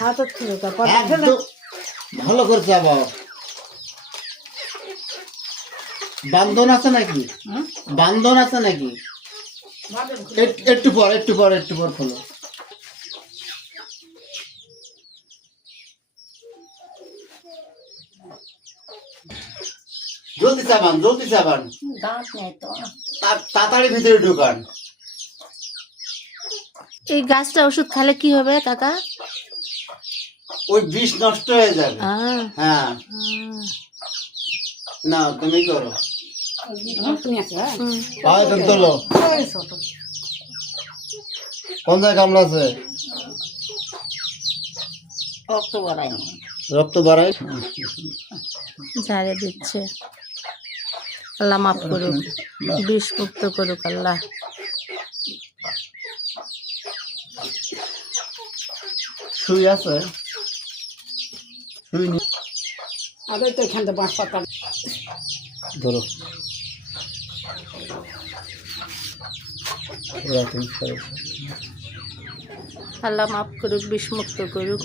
হাতত ছিল তারপর একদম ভালো করে চাবাও। বান্ধন আছে নাকি? বান্ধন আছে নাকি? একটু পর খোলো। জলদি চাবান দাঁত নেই তো। তাড়াতাড়ি ভিতরে ঢুকান। এই গাছটা ওষুধ খেলে কি হবে কাকা? ওই বিষ নষ্ট হয়ে যাবে। হ্যাঁ না তুমি করো। তুমি আছে তোলো। কোন জায়গায় কামড়া আছে? রক্ত বাড়ায় না। রক্ত বাড়ায়। ঝাড়ে দিচ্ছে। আল্লাহ মাফ করুক, বিষ মুক্ত করুক আল্লাহ। সুই আছে? সুই নেই। আগে তো এখান থেকে বাঁশ পাতা ধরো। আল্লাহ মাফ করুক, বিষ মুক্ত করুক।